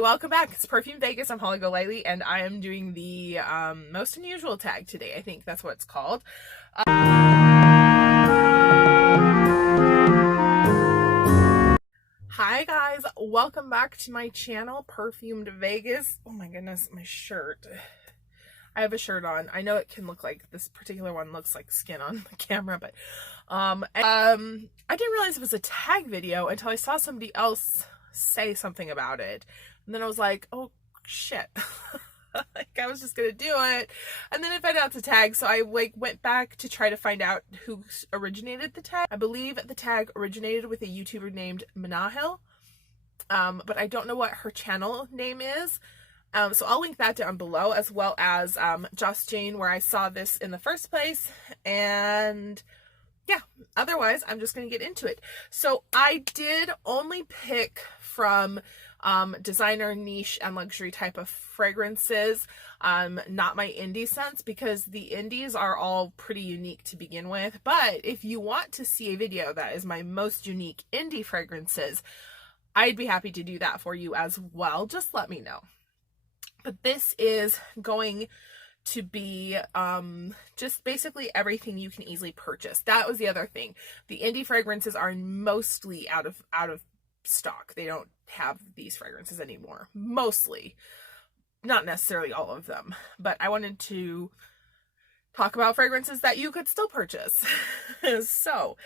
welcome back. It's Perfume Vegas. I'm Holly Golightly, and I am doing the most unusual tag today. I think that's what it's called. Hi guys, welcome back to my channel, Perfumed Vegas. Oh my goodness, my shirt. I have a shirt on. I know it can look like this particular one looks like skin on the camera, but I didn't realize it was a tag video until I saw somebody else say something about it. And then I was like, oh shit. Like I was just gonna do it. And then I found out it's a tag, so I went back to try to find out who originated the tag. I believe the tag originated with a YouTuber named Manahil. But I don't know what her channel name is. So I'll link that down below, as well as Joss Jane, where I saw this in the first place. And yeah, otherwise I'm just going to get into it. So I did only pick from designer, niche, and luxury type of fragrances, not my indie scents, because the indies are all pretty unique to begin with. But if you want to see a video that is my most unique indie fragrances, I'd be happy to do that for you as well. Just let me know. But this is going to be just basically everything you can easily purchase. That was the other thing. The indie fragrances are mostly out of stock. They don't have these fragrances anymore. Mostly. Not necessarily all of them. But I wanted to talk about fragrances that you could still purchase. So,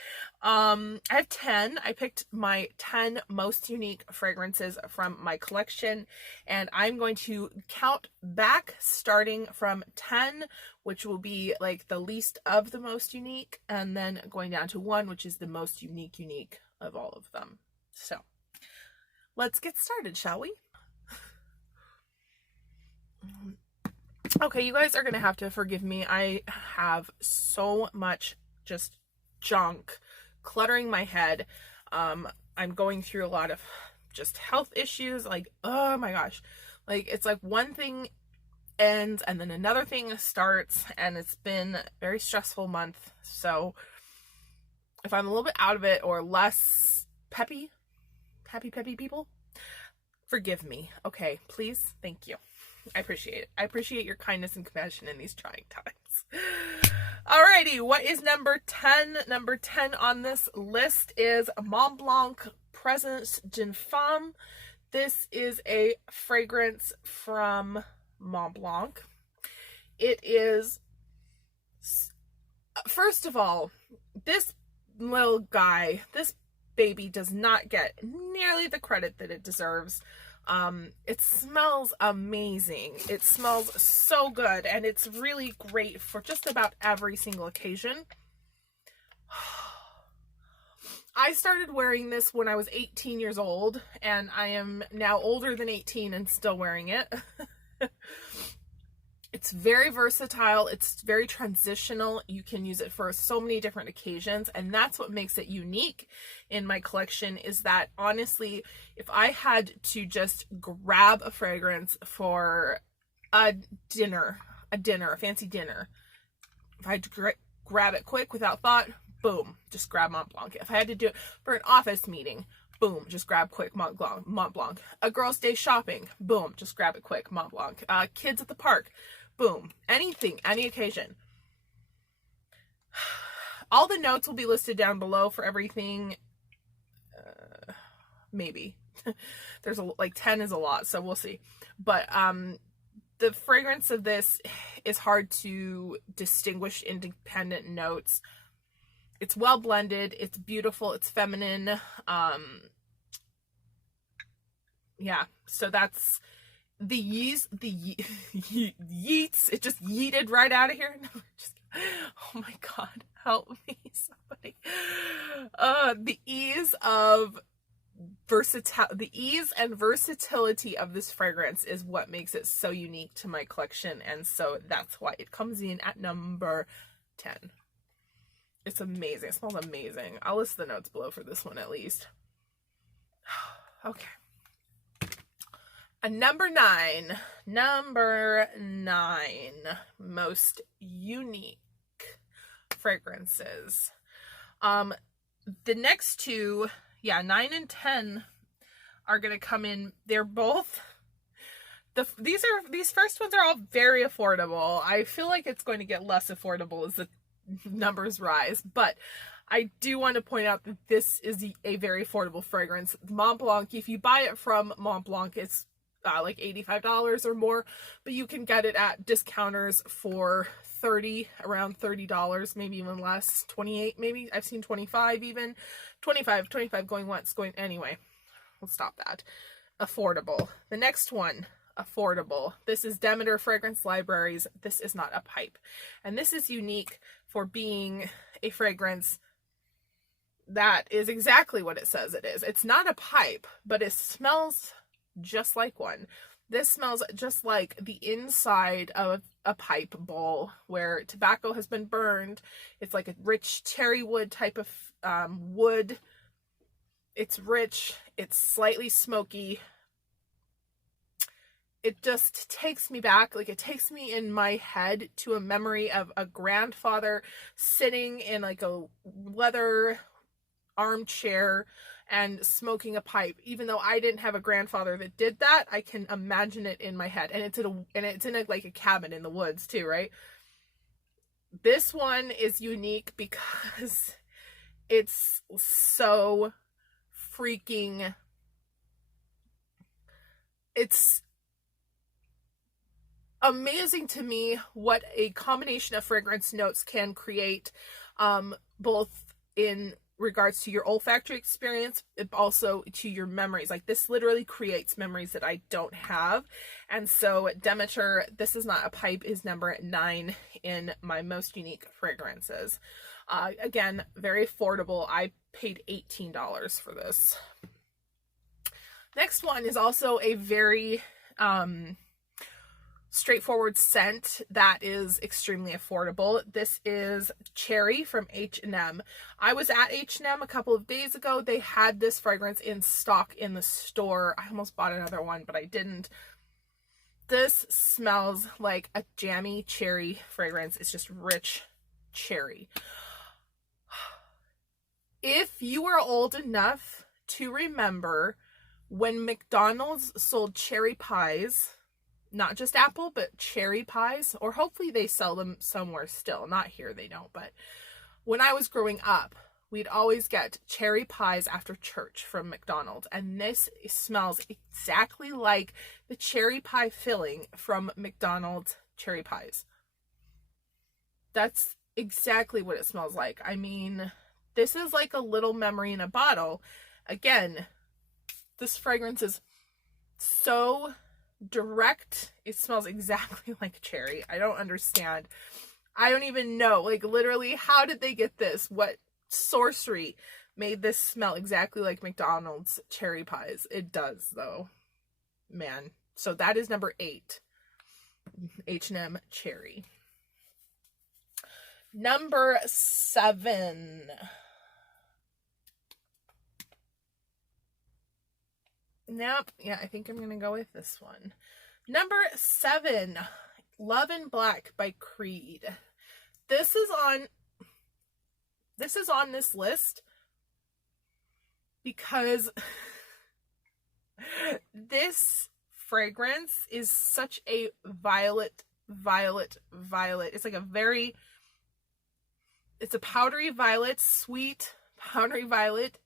I have 10. I picked my 10 most unique fragrances from my collection, and I'm going to count back starting from 10, which will be like the least of the most unique, and then going down to 1, which is the most unique of all of them. So, let's get started, shall we? Okay, you guys are going to have to forgive me. I have so much just junk cluttering my head. I'm going through a lot of just health issues. Like, oh my gosh. Like, it's like one thing ends and then another thing starts, and it's been a very stressful month. So if I'm a little bit out of it or less peppy people, forgive me. Okay, please. Thank you. I appreciate it. I appreciate your kindness and compassion in these trying times. Alrighty, what is number 10? Number 10 on this list is Mont Blanc Presence de Femme. This is a fragrance from Mont Blanc. It is, first of all, this little guy, this baby does not get nearly the credit that it deserves. It smells amazing. It smells so good, and it's really great for just about every single occasion. I started wearing this when I was 18 years old, and I am now older than 18 and still wearing it. It's very versatile. It's very transitional. You can use it for so many different occasions, and that's what makes it unique in my collection, is that honestly, if I had to just grab a fragrance for a fancy dinner, if I had to grab it quick without thought, boom, just grab Mont Blanc. If I had to do it for an office meeting, boom, just grab quick Mont Blanc. A girl's day shopping, boom, just grab it quick Mont Blanc. Kids at the park, boom, anything, any occasion. All the notes will be listed down below for everything. Maybe. There's like 10 is a lot, so we'll see. But the fragrance of this is hard to distinguish independent notes. It's well blended, it's beautiful, it's feminine. Yeah, so that's the yeast, yeets, it just yeeted right out of here. No, oh my God, help me, somebody. The ease and versatility of this fragrance is what makes it so unique to my collection, and so that's why it comes in at number 10. It's amazing. It smells amazing. I'll list the notes below for this one at least. Okay. Number 9 most unique fragrances. The next two, 9 and 10 are going to come in. They're both these first ones are all very affordable. I feel like it's going to get less affordable as the numbers rise, but I do want to point out that this is a very affordable fragrance. Mont Blanc, if you buy it from Mont Blanc, it's like $85 or more, but you can get it at discounters for around $30, maybe even less, 28 maybe. I've seen 25 even. 25 going once, going anyway. We'll stop that. Affordable. The next one, affordable. This is Demeter Fragrance Libraries. This is not a pipe. And this is unique for being a fragrance that is exactly what it says it is. It's not a pipe, but it smells just like one. This smells just like the inside of a pipe bowl where tobacco has been burned. It's like a rich cherry wood type of wood. It's rich. It's slightly smoky. It just takes me back, like it takes me in my head to a memory of a grandfather sitting in like a leather armchair and smoking a pipe. Even though I didn't have a grandfather that did that, I can imagine it in my head. And it's in like a cabin in the woods too, right? This one is unique because it's so freaking, it's amazing to me what a combination of fragrance notes can create, both in regards to your olfactory experience, but also to your memories. Like this literally creates memories that I don't have. And so Demeter, this is not a pipe, is number 9 in my most unique fragrances. Again, very affordable. I paid $18 for this. Next one is also a very straightforward scent that is extremely affordable. This is Cherry from H&M. I was at H&M a couple of days ago. They had this fragrance in stock in the store. I almost bought another one, but I didn't. This smells like a jammy cherry fragrance. It's just rich cherry. If you are old enough to remember when McDonald's sold cherry pies, not just apple, but cherry pies, or hopefully they sell them somewhere still. Not here, they don't. But when I was growing up, we'd always get cherry pies after church from McDonald's. And this smells exactly like the cherry pie filling from McDonald's cherry pies. That's exactly what it smells like. I mean, this is like a little memory in a bottle. Again, this fragrance is so direct. It smells exactly like cherry. I don't understand. I don't even know, like literally, how did they get this? What sorcery made this smell exactly like McDonald's cherry pies? It does though, man. So that is number 8, H&M Cherry. Number 7. Nope. Yeah, I think I'm going to go with this one. Number 7, Love in Black by Creed. This is on this list because this fragrance is such a violet. It's like it's a powdery violet, sweet powdery violet.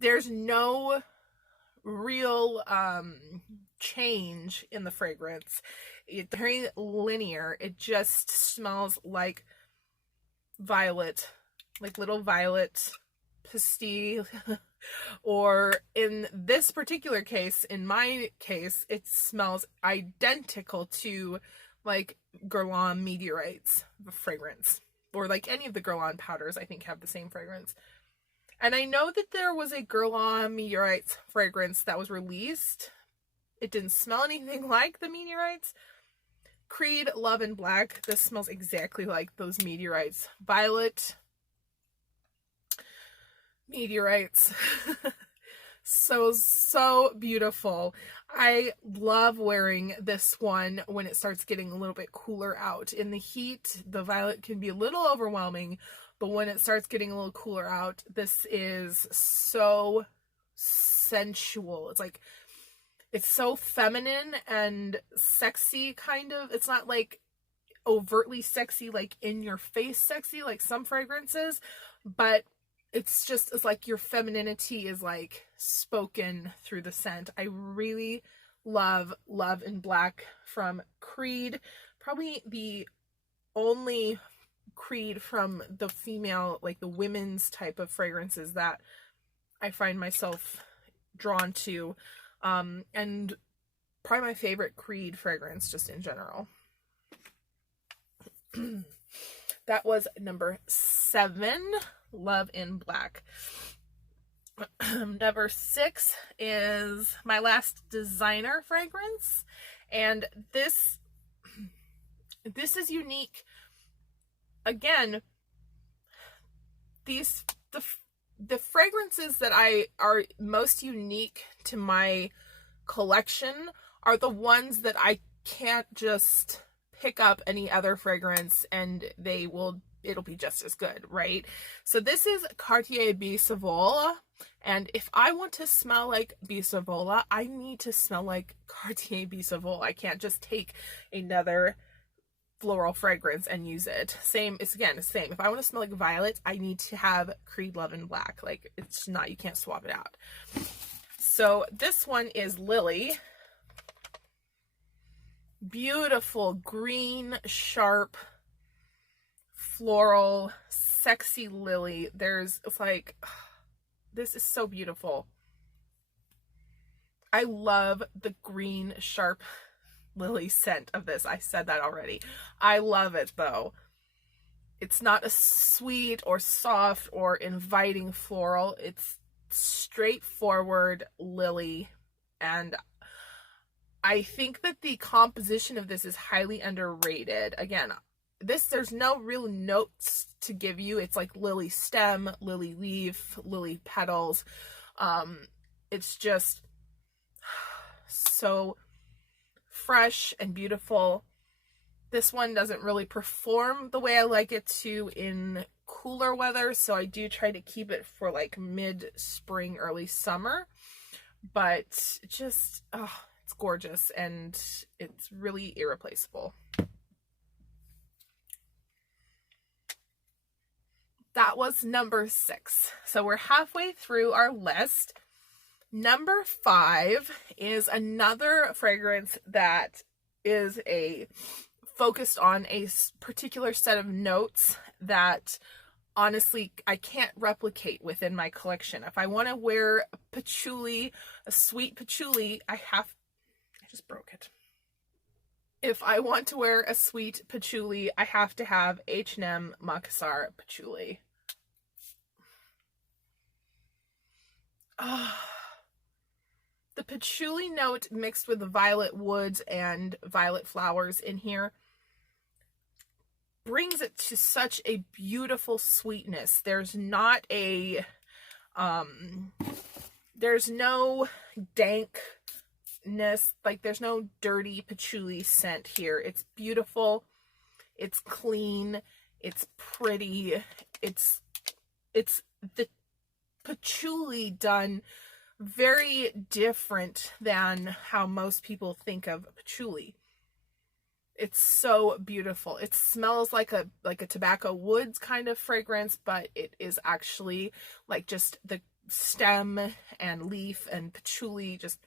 There's no real change in the fragrance. It's very linear. It just smells like violet, like little violet pastilles. Or in this particular case, in my case, it smells identical to like Guerlain Meteorites fragrance, or like any of the Guerlain powders I think have the same fragrance. And I know that there was a Guerlain Meteorites fragrance that was released. It didn't smell anything like the Meteorites. Creed Love in Black. This smells exactly like those Meteorites. Violet Meteorites. So beautiful. I love wearing this one when it starts getting a little bit cooler out. In the heat, the violet can be a little overwhelming, but when it starts getting a little cooler out, this is so sensual. It's like It's so feminine and sexy, kind of. It's not like overtly sexy, like in your face sexy, like some fragrances, but it's like your femininity is like spoken through the scent. I really love Love in Black from Creed. Probably the only Creed from the female, like the women's type of fragrances that I find myself drawn to. And probably my favorite Creed fragrance just in general. That was number 7, Love in Black. Number 6 is my last designer fragrance, and this is unique. Again, the fragrances that are most unique to my collection are the ones that I can't just pick up any other fragrance and it'll be just as good, right? So this is Cartier Vole, and if I want to smell like Vole, I need to smell like Cartier Vole. I can't just take another floral fragrance and use it. It's the same. If I want to smell like violet, I need to have Creed Love in Black. Like, it's not, you can't swap it out. So this one is Lily. Beautiful green, sharp, floral, sexy lily. It's like, this is so beautiful. I love the green, sharp lily scent of this. I said that already. I love it though. It's not a sweet or soft or inviting floral. It's straightforward lily, and I think that the composition of this is highly underrated. Again, there's no real notes to give you. It's like lily stem, lily leaf, lily petals. It's just so fresh and beautiful. This one doesn't really perform the way I like it to in cooler weather, so I do try to keep it for like mid-spring, early summer. But just, it's gorgeous and it's really irreplaceable. That was number 6. So we're halfway through our list. Number 5 is another fragrance that is focused on a particular set of notes that honestly I can't replicate within my collection. If I want to wear a patchouli, a sweet patchouli, I just broke it. If I want to wear a sweet patchouli, I have to have H&M Makassar Patchouli. The patchouli note mixed with the violet woods and violet flowers in here brings it to such a beautiful sweetness. There's not there's no dankness, like there's no dirty patchouli scent here. It's beautiful, it's clean, it's pretty, it's the patchouli done very different than how most people think of patchouli. It's so beautiful. It smells like a tobacco woods kind of fragrance, but it is actually like just the stem and leaf and patchouli. Just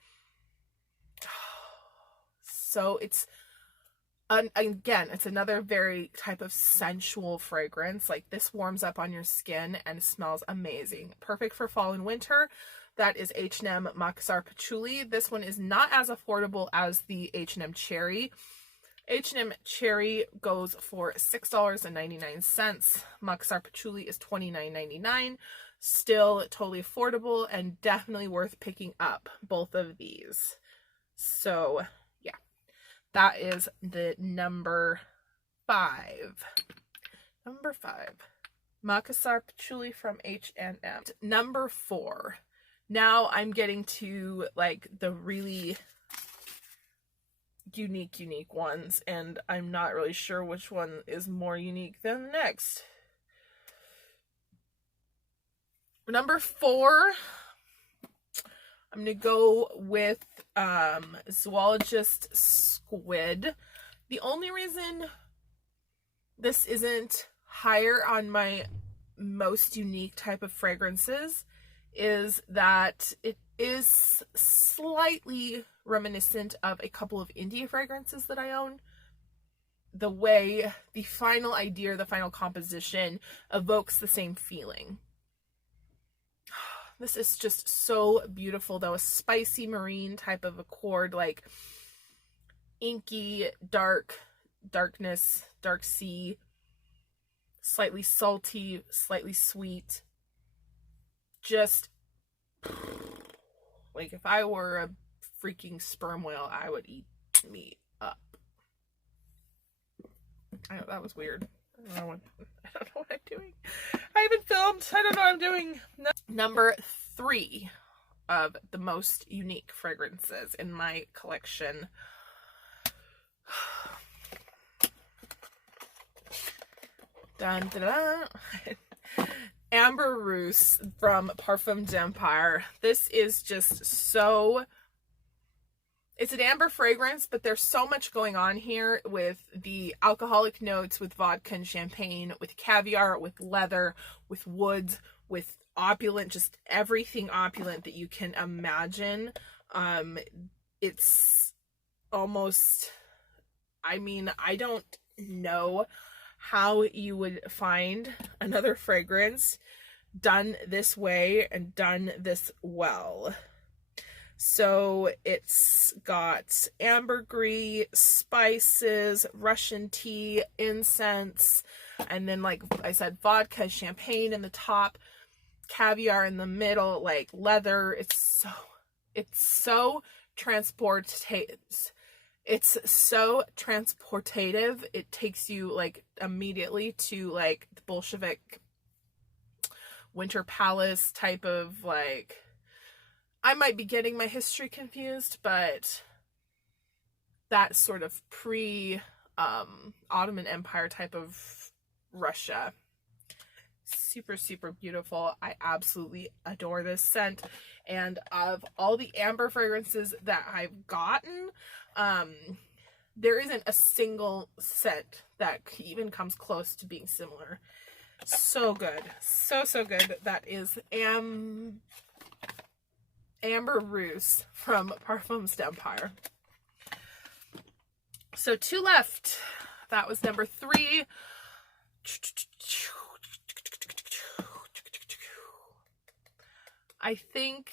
so it's again, it's another very type of sensual fragrance. Like, this warms up on your skin and smells amazing. Perfect for fall and winter. That is H&M Makassar Patchouli. This one is not as affordable as the H&M Cherry. H&M Cherry goes for $6.99. Makassar Patchouli is $29.99. Still totally affordable and definitely worth picking up, both of these. So yeah, that is the number 5. Number 5, Makassar Patchouli from H&M. Number 4. Now I'm getting to like the really unique ones, and I'm not really sure which one is more unique than the next. Number 4, I'm gonna go with Zoologist Squid. The only reason this isn't higher on my most unique type of fragrances is that it is slightly reminiscent of a couple of India fragrances that I own. The way the final idea, the final composition evokes the same feeling. This is just so beautiful though. A spicy marine type of accord, like inky, darkness, dark sea, slightly salty, slightly sweet. Just like if I were a freaking sperm whale, I would eat me up. I know that was weird. I don't know what I'm doing. I haven't filmed. I don't know what I'm doing. Number 3 of the most unique fragrances in my collection. Dun, dun, dun. Ambre Russe from Parfums Empire. This is just so... It's an amber fragrance, but there's so much going on here with the alcoholic notes, with vodka and champagne, with caviar, with leather, with woods, with opulent, just everything opulent that you can imagine. It's almost, I mean, I don't know how you would find another fragrance done this way and done this well. So it's got ambergris, spices, Russian tea, incense, and then, like I said, vodka, champagne in the top, caviar in the middle, like leather. It's so transportative. It's so transportative. It takes you like immediately to like the Bolshevik Winter Palace type of, like, I might be getting my history confused, but that sort of pre-Ottoman Empire type of Russia. Super, super beautiful. I absolutely adore this scent. And of all the amber fragrances that I've gotten, there isn't a single scent that even comes close to being similar. So good. So, so good. That is Ambre Russe from Parfums Empire. So 2 left. That was number 3. I think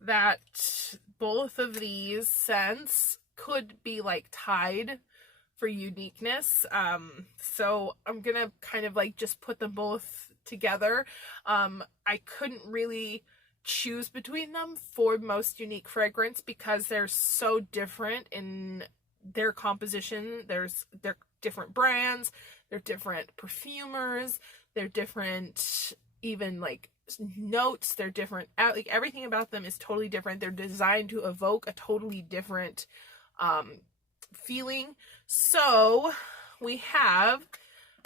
that both of these scents could be like tied for uniqueness. So I'm gonna kind of like just put them both together. I couldn't really choose between them for most unique fragrance because they're so different in their composition. They're different brands, they're different perfumers, they're different even like notes, they're different, like everything about them is totally different. They're designed to evoke a totally different feeling. So we have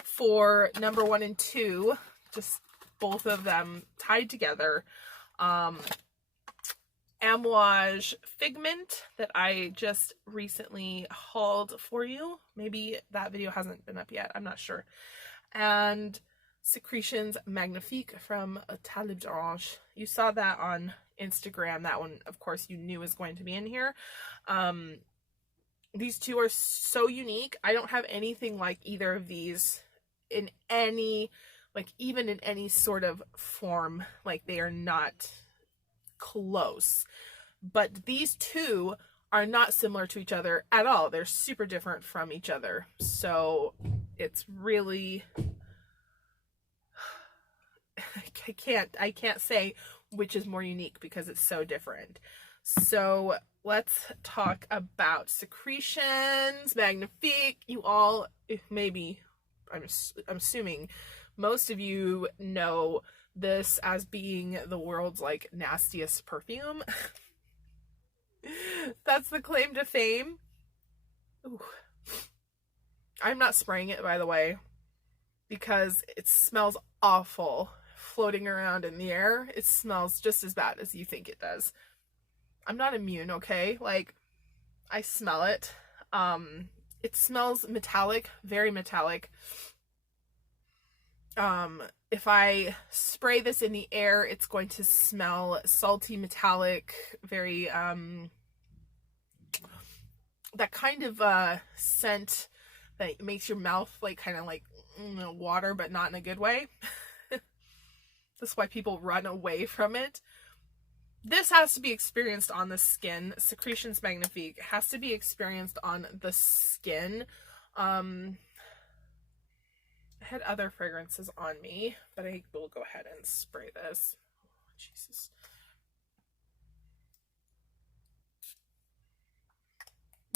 for number 1 and 2, just both of them tied together, Amouage Figment that I just recently hauled for you. Maybe that video hasn't been up yet, I'm not sure. And Secretions Magnifiques from Etat Libre. You saw that on Instagram. That one, of course, you knew was going to be in here. These two are so unique. I don't have anything like either of these in any, like even in any sort of form. Like they are not close. But these two are not similar to each other at all. They're super different from each other. So it's really... I can't say which is more unique because it's so different. So let's talk about Secretions Magnifiques. You all, maybe, I'm assuming most of you know this as being the world's like nastiest perfume. That's the claim to fame. Ooh. I'm not spraying it, by the way, because it smells awful. floating around in the air, it smells just as bad as you think it does. I'm not immune, okay? Like, I smell it. It smells metallic, very metallic. If I spray this in the air, it's going to smell salty, metallic, very, that kind of, scent that makes your mouth, like, kind of like, water, but not in a good way. That's why people run away from it. This has to be experienced on the skin. Secretions Magnifiques has to be experienced on the skin. I had other fragrances on me, but I will go ahead and spray this. Oh, Jesus.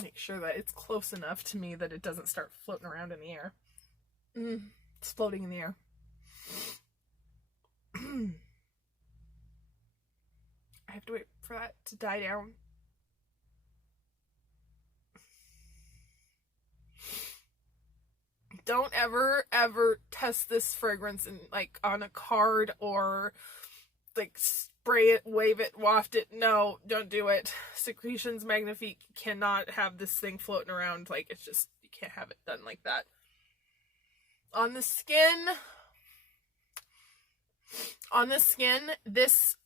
Make sure that it's close enough to me that it doesn't start floating around in the air. It's floating in the air. I have to wait for that to die down. Don't ever test this fragrance in, like, on a card or like spray it, wave it, waft it. No, don't do it. Secretions Magnifiques cannot have this thing floating around. Like, it's just, you can't have it done like that. On the skin, this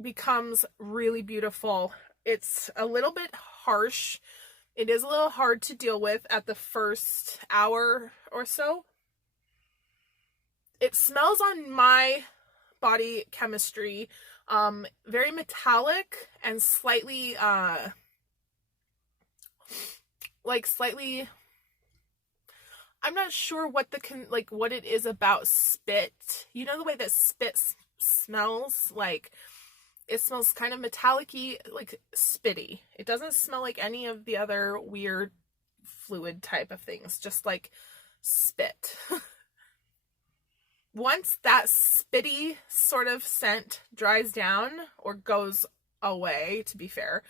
becomes really beautiful. It's a little bit harsh. It is a little hard to deal with at the first hour or so. It smells on my body chemistry very metallic and slightly slightly, I'm not sure what what it is about spit. You know the way that spit smells? Like, it smells kind of metallic-y, like spitty. It doesn't smell like any of the other weird fluid type of things, just like spit. Once that spitty sort of scent dries down or goes away, to be fair,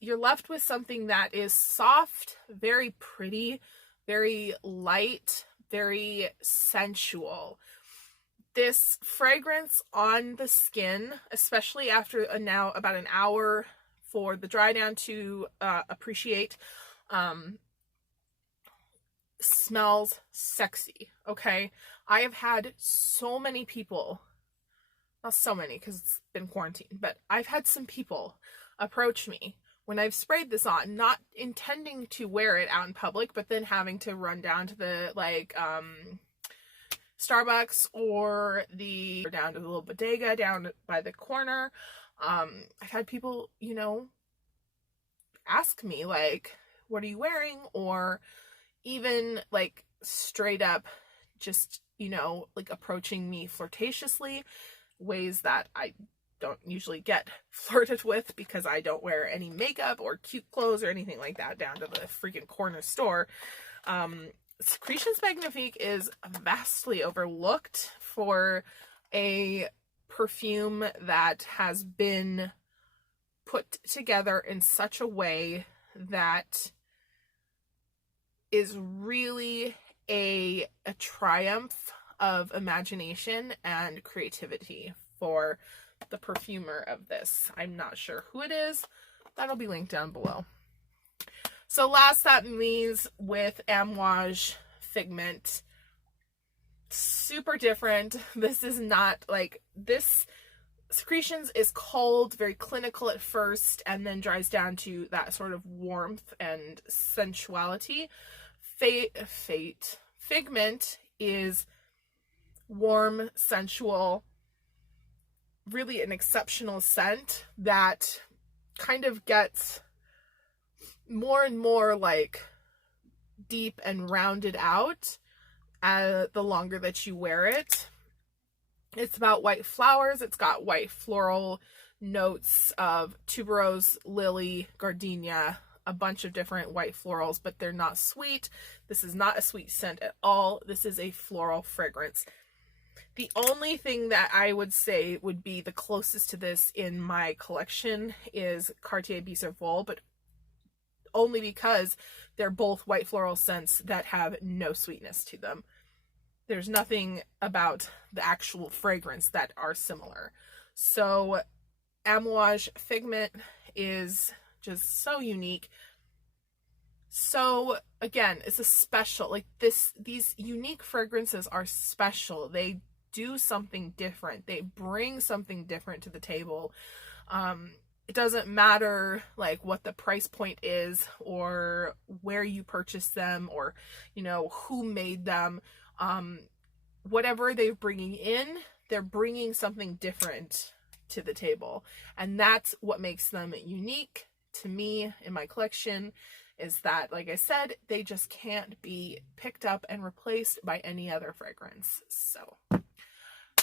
you're left with something that is soft, very pretty, very light, very sensual. This fragrance on the skin, especially after about an hour for the dry down to appreciate, smells sexy, okay? I have had so many people, not so many because it's been quarantine, but I've had some people approach me when I've sprayed this on, not intending to wear it out in public, but then having to run down to the, Starbucks or down to the little bodega down by the corner. I've had people, ask me, like, what are you wearing? Or even, like, straight up just, approaching me flirtatiously, ways that I don't usually get flirted with because I don't wear any makeup or cute clothes or anything like that down to the freaking corner store. Secretions Magnifiques is vastly overlooked for a perfume that has been put together in such a way that is really a triumph of imagination and creativity for the perfumer of this. I'm not sure who it is. That'll be linked down below. So last that means with Amouage Figment. Super different. This is not like this. Secretions is cold, very clinical at first, and then dries down to that sort of warmth and sensuality. Figment is warm, sensual, really an exceptional scent that kind of gets more and more like deep and rounded out the longer that you wear it. It's about white flowers. It's got white floral notes of tuberose, lily, gardenia, a bunch of different white florals, but they're not sweet. This is not a sweet scent at all. This is a floral fragrance. The only thing that I would say would be the closest to this in my collection is Cartier Baiser Vole, but only because they're both white floral scents that have no sweetness to them. there's nothing about the actual fragrance that are similar. So Amouage Figment is just so unique. So again, it's a special, like these unique fragrances are special. They do something different. They bring something different to the table. It doesn't matter like what the price point is or where you purchase them or, you know, who made them. Whatever they're bringing in, they're bringing something different to the table. And that's what makes them unique to me in my collection, is that, like I said, they just can't be picked up and replaced by any other fragrance. So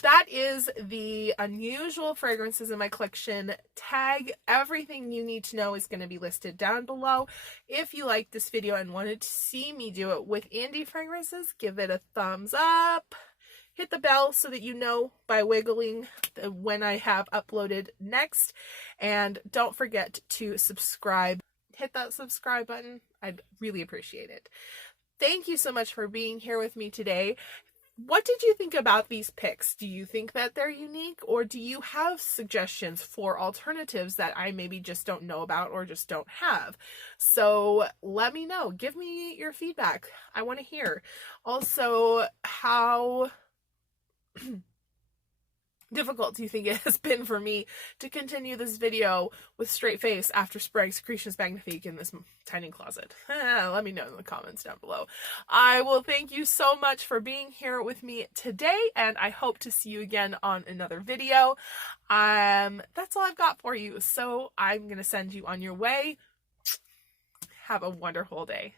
that is the unusual fragrances in my collection tag. Everything you need to know is going to be listed down below. If you liked this video and wanted to see me do it with indie fragrances, give it a thumbs up. Hit the bell so that you know by wiggling when I have uploaded next. And don't forget to subscribe. Hit that subscribe button. I'd really appreciate it. Thank you so much for being here with me today. What did you think about these picks? Do you think that they're unique, or do you have suggestions for alternatives that I maybe just don't know about or just don't have? So let me know. Give me your feedback. I want to hear. Also, how difficult do you think it has been for me to continue this video with straight face after spraying Secretions Magnifiques in this tiny closet? Let me know in the comments down below. I will thank you so much for being here with me today, and I hope to see you again on another video. That's all I've got for you, so I'm gonna send you on your way. Have a wonderful day.